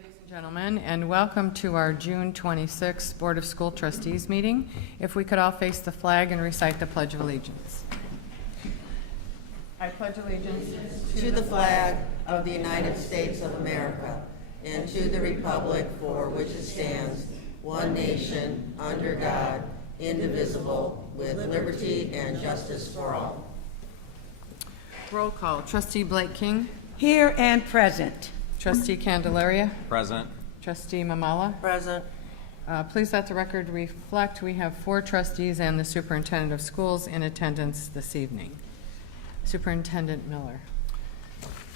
Ladies and gentlemen, and welcome to our June 26th Board of School Trustees meeting. If we could all face the flag and recite the Pledge of Allegiance. I pledge allegiance to the flag of the United States of America and to the republic for which it stands, one nation, under God, indivisible, with liberty and justice for all. Roll call. Trustee Blake King. Here and present. Trustee Candelaria. Present. Trustee Mamala. Present. Please let the record reflect we have 4 trustees and the superintendent of schools in attendance this evening. Superintendent Miller.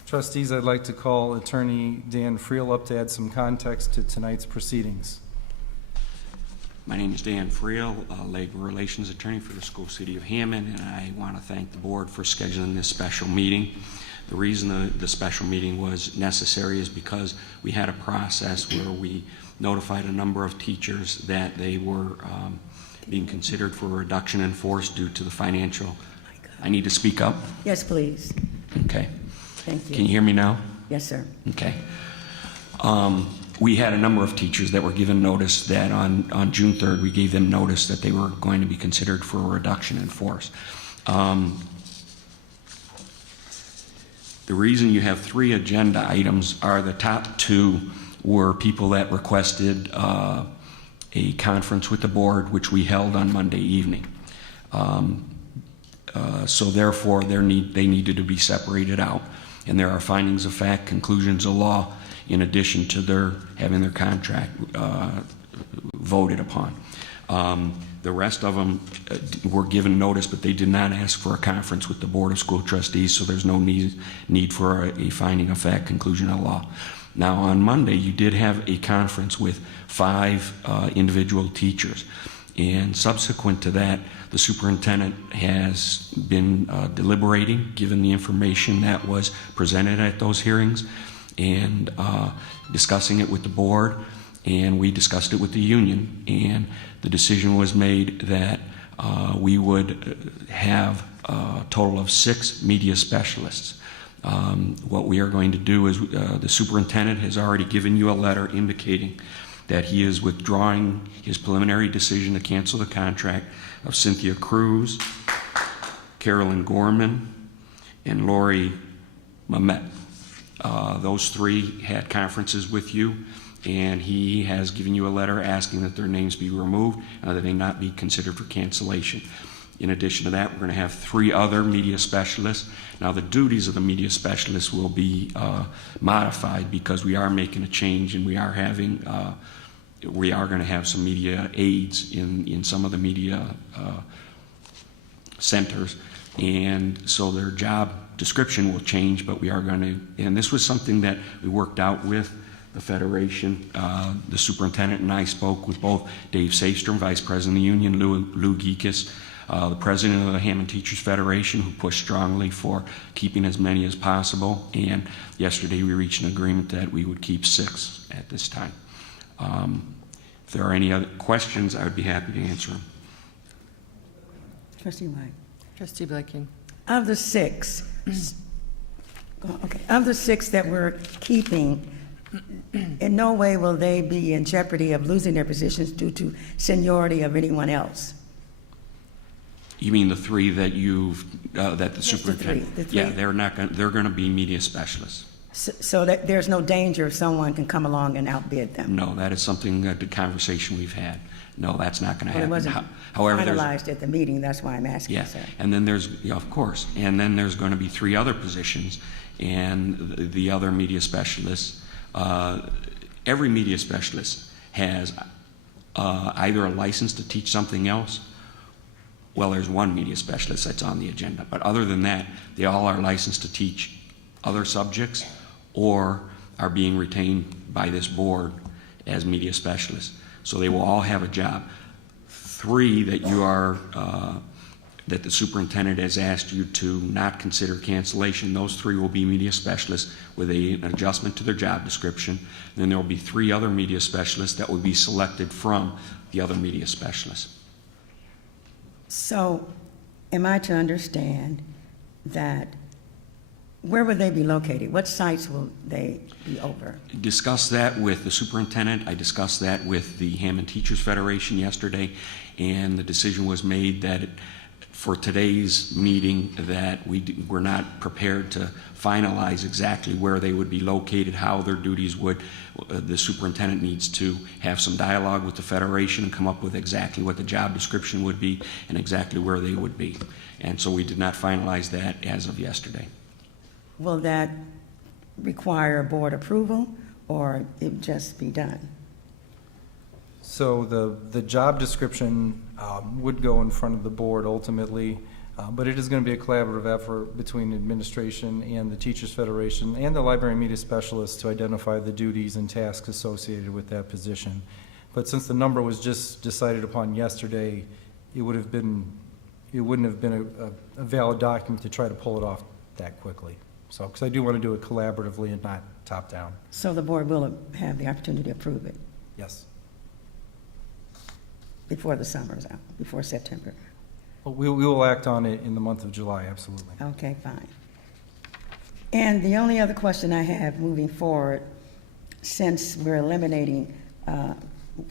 Trustees, I'd like to call Attorney Dan Friel up to add some context to tonight's proceedings. My name is Dan Friel, Labor Relations Attorney for the School City of Hammond, and I want to thank the board for scheduling this special meeting. The reason the special meeting was necessary is because we had a process where we notified a number of teachers that they were being considered for a reduction in force due to the financial. I need to speak up? Yes, please. Okay. Thank you. Can you hear me now? Yes, sir. Okay. We had a number of teachers that were given notice that on June 3rd, we gave them notice that they were going to be considered for a reduction in force. The reason you have 3 agenda items are the top 2 were people that requested a conference with the board, which we held on Monday evening. So therefore, they needed to be separated out. And there are findings of fact, conclusions of law, in addition to having their contract voted upon. The rest of them were given notice, but they did not ask for a conference with the Board of School Trustees, so there's no need for a finding of fact, conclusion of law. Now, on Monday, you did have a conference with 5 individual teachers. And subsequent to that, the superintendent has been deliberating, given the information that was presented at those hearings, and discussing it with the board, and we discussed it with the union, and the decision was made that we would have a total of 6 media specialists. What we are going to do is the superintendent has already given you a letter indicating that he is withdrawing his preliminary decision to cancel the contract of Cynthia Cruz, Carolyn Gorman, and Lori Mamet. Those 3 had conferences with you, and he has given you a letter asking that their names be removed and that they not be considered for cancellation. In addition to that, we're going to have 3 other media specialists. Now, the duties of the media specialists will be modified because we are making a change, and we are going to have some media aides in some of the media centers, and so their job description will change, but we are going to, and this was something that we worked out with the Federation. The superintendent and I spoke with both Dave Safstrom, Vice President of the Union, Lou Geekus, the President of the Hammond Teachers Federation, who pushed strongly for keeping as many as possible, and yesterday we reached an agreement that we would keep 6 at this time. If there are any other questions, I would be happy to answer them. Trustee White. Trustee Blake King. Of the 6, of the 6 that we're keeping, in no way will they be in jeopardy of losing their positions due to seniority of anyone else. You mean the 3 that that the superintendent? The 3. Yeah, they're going to be media specialists. So that there's no danger if someone can come along and outbid them. No, that is something that the conversation we've had. No, that's not going to happen. It wasn't finalized at the meeting. That's why I'm asking. Yeah, sir. and then there's, of course, and then there's going to be 3 other positions, and the other media specialists. Every media specialist has either a license to teach something else. Well, there's 1 media specialist that's on the agenda, but other than that, they all are licensed to teach other subjects or are being retained by this board as media specialists. So they will all have a job. 3 that you are, that the superintendent has asked you to not consider cancellation, those 3 will be media specialists with an adjustment to their job description. Then there will be 3 other media specialists that will be selected from the other media specialists. So, am I to understand that where would they be located? What sites will they be over? Discussed that with the superintendent. I discussed that with the Hammond Teachers Federation yesterday, and the decision was made that for today's meeting that we're not prepared to finalize exactly where they would be located, how their duties would. The superintendent needs to have some dialogue with the Federation and come up with exactly what the job description would be and exactly where they would be. And so we did not finalize that as of yesterday. Will that require board approval, or it just be done? So the job description would go in front of the board ultimately, but it is going to be a collaborative effort between administration and the Teachers Federation and the library media specialists to identify the duties and tasks associated with that position. But since the number was just decided upon yesterday, it wouldn't have been a valid document to try to pull it off that quickly. So, because I do want to do it collaboratively and not top-down. So the board will have the opportunity to approve it Yes. before the summer's out, before September? Well, we will act on it in the month of July, absolutely. Okay, fine. And the only other question I have moving forward, since we're eliminating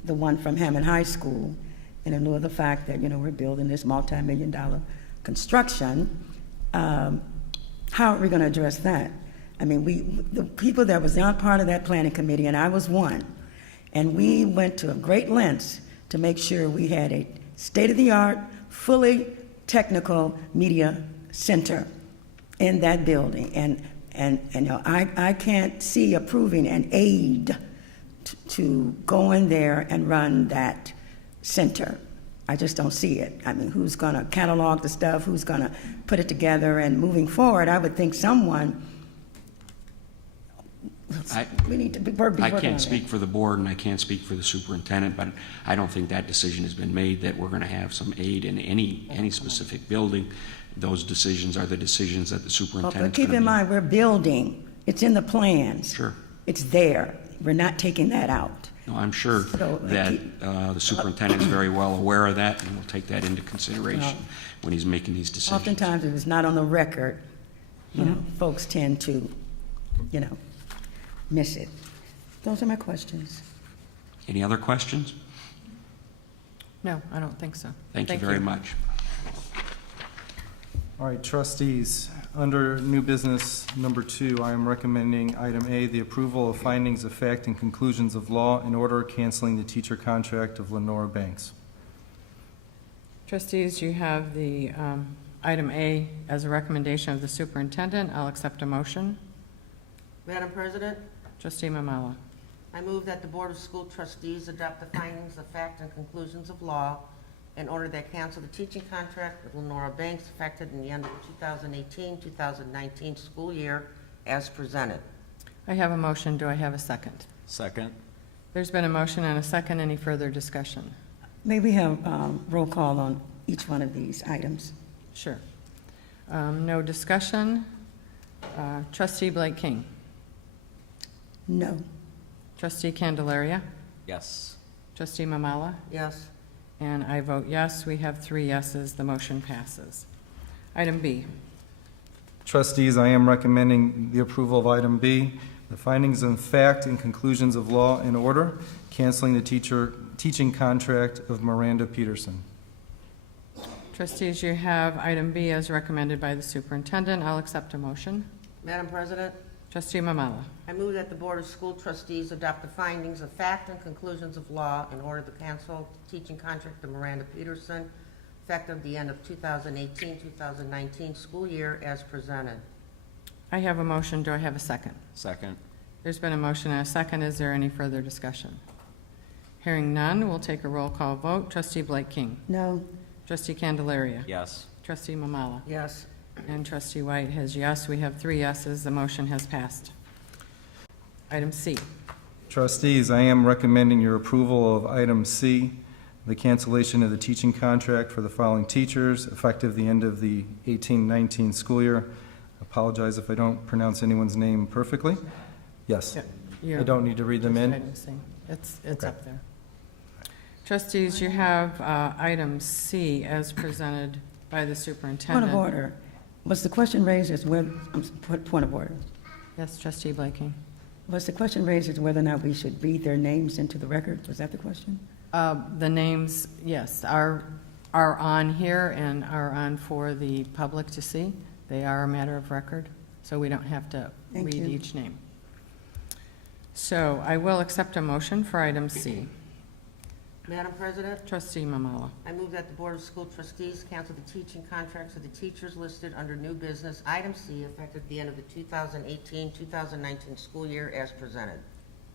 the one from Hammond High School, and in lieu of the fact that, we're building this multi-million-dollar construction, how are we going to address that? I mean, the people that was not part of that planning committee, and I was one, and we went to great lengths to make sure we had a state-of-the-art, fully technical media center in that building. And I can't see approving an aide to go in there and run that center. I just don't see it. I mean, who's going to catalog the stuff? Who's going to put it together? And moving forward, I would think someone, we need to be working on that. I can't speak for the board and I can't speak for the superintendent, but I don't think that decision has been made that we're going to have some aid in any specific building. Those decisions are the decisions that the superintendent's But keep going to in be. mind, we're building. It's in the plans. Sure. It's there. We're not taking that out. No, I'm sure So, that the superintendent is very well aware of that and will take that into consideration when he's making these decisions. Oftentimes, if it's not on the record, folks tend to, miss it. Those are my questions. Any other questions? No, I don't think so. Thank you very much. All right, trustees, under new business number 2, I am recommending item A, the approval of findings of fact and conclusions of law in order canceling the teacher contract of Lenora Banks. Trustees, you have the item A as a recommendation of the superintendent. I'll accept a motion. Madam President, Trustee Mamala. I move that the Board of School Trustees adopt the findings of fact and conclusions of law in order that cancel the teaching contract with Lenora Banks effective in the end of the 2018-2019 school year as presented. I have a motion. Do I have a second? Second. There's been a motion and a second. Any further discussion? May we have roll call on each one of these items? Sure. No discussion. Trustee Blake King. No. Trustee Candelaria. Yes. Trustee Mamala. Yes. And I vote yes. We have 3 yeses. The motion passes. Item B. Trustees, I am recommending the approval of item B, the findings of fact and conclusions of law in order, canceling the teaching contract of Miranda Peterson. Trustees, you have item B as recommended by the superintendent. I'll accept a motion. Madam President, Trustee Mamala. I move that the Board of School Trustees adopt the findings of fact and conclusions of law in order to cancel the teaching contract of Miranda Peterson effective the end of 2018-2019 school year as presented. I have a motion. Do I have a second? Second. There's been a motion and a second. Is there any further discussion? Hearing none, we'll take a roll call vote. Trustee Blake King. No. Trustee Candelaria. Yes. Trustee Mamala. Yes. And Trustee White has yes. We have 3 yeses. The motion has passed. Item C. Trustees, I am recommending your approval of item C, the cancellation of the teaching contract for the following teachers effective the end of the 18-19 school year. Apologize if I don't pronounce anyone's name perfectly. Yes. Yeah, I don't need to read them in. Item C. It's Okay. up there. Trustees, you have item C as presented by the Point superintendent. of order. Was the question raised as whether, point of order, Yes, trustee Blaking. was the question raised as whether or not we should read their names into the record? Was that the question? The names, yes, are on here and are on for the public to see. They are a matter of record, so we don't have to Thank read you. each name. So I will accept a motion for item C. Madam President, Trustee Mamala. I move that the Board of School Trustees cancel the teaching contracts of the teachers listed under new business, item C, effective at the end of the 2018-2019 school year as presented.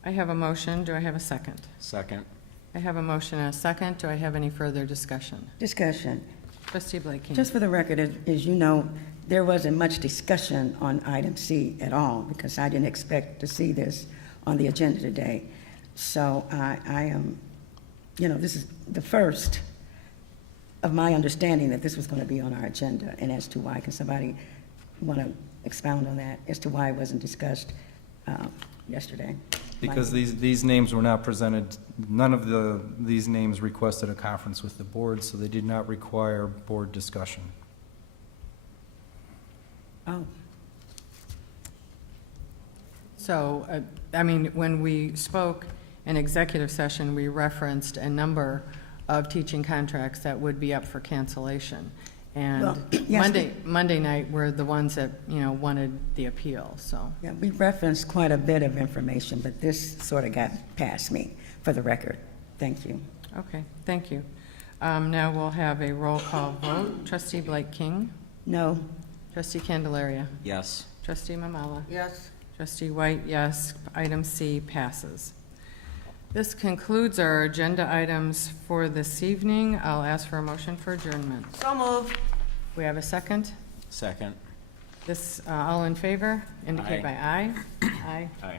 I have a motion. Do I have a second? Second. I have a motion and a second. Do I have any further discussion? Discussion. Trustee Blaking. Just for the record, as you know, there wasn't much discussion on item C at all, because I didn't expect to see this on the agenda today. So I am, this is the first of my understanding that this was going to be on our agenda, and as to why, can somebody want to expound on that, as to why it wasn't discussed yesterday? Because these names were not presented, none of these names requested a conference with the board, so they did not require board discussion. Oh, So, when we spoke in executive session, we referenced a number of teaching contracts that would be up for cancellation. And Well, yes, Monday night were the ones that, wanted the appeal, so. yeah, we referenced quite a bit of information, but this sort of got past me, for the record. Thank you. Okay, thank you. Now we'll have a roll call vote. Trustee Blake King, No, trustee Candelaria, Yes. trustee Mamala, Yes, trustee White, yes. Item C passes. This concludes our agenda items for this evening. I'll ask for a motion for adjournment. so moved. We have a second? Second. This, all in favor, indicate by aye. Aye. Aye.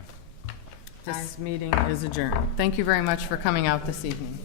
This meeting is adjourned. Thank you very much for coming out this evening.